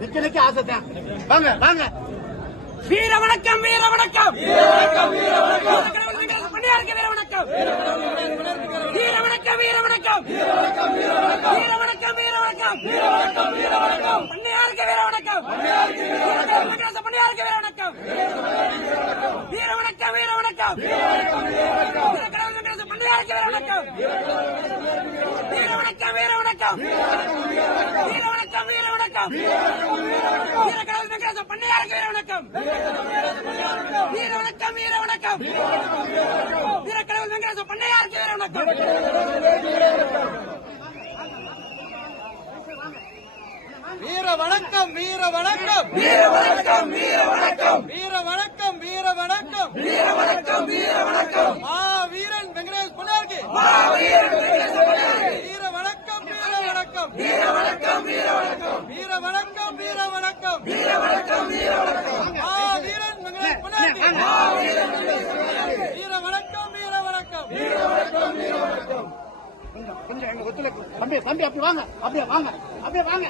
நிக்க ஆசைதான். வாங்க வாங்க. வீர வணக்கம் வீர வணக்கம் பண்ணியாருக்கு வீர வணக்கம் வீர வணக்கம் வீர வணக்கம் வீர வணக்கம் வீர வணக்கம் பண்ணியாருக்கு வீர வணக்கம் பண்ணியாருக்கு வீர வணக்கம் வீர வணக்கம் வீர வணக்கம் பண்ணியாருக்கு வீர வணக்கம் வீர வணக்கம் வீர வணக்கம் வீர வணக்கம் வீர வணக்கம் வீரகடவுள் வெங்கடேச பண்ணியாருக்கு வீர வணக்கம் வீர வணக்கம் வீர வணக்கம் வீரகடவுள் வெங்கடேச பண்ணியாருக்கு வீர வணக்கம் வீர வணக்கம் வீர வணக்கம் வீர வணக்கம் வீர வணக்கம் வீர வணக்கம் வீர வணக்கம் வீர வணக்கம் வீர வணக்கம் வீரன் வெங்கடேஷ் பொன்னியாருக்கு வீரன் வெங்கடேச பண்ணியாருக்கு வீர வணக்கம் வீர வணக்கம் வீர வணக்கம் வீர வணக்கம் வீர வணக்கம் வீர வணக்கம் வீர வணக்கம் வீர வணக்கம் வீரன் வெங்கடேஷ் பொன்னியாருக்கு வீர வணக்கம் வீர வணக்கம் வீர வணக்கம் வீர வணக்கம் கொஞ்சம் எங்க ஒத்துழைப்பு. தம்பி தம்பி அப்படி வாங்க, அப்படியே வாங்க, அப்படியே வாங்க.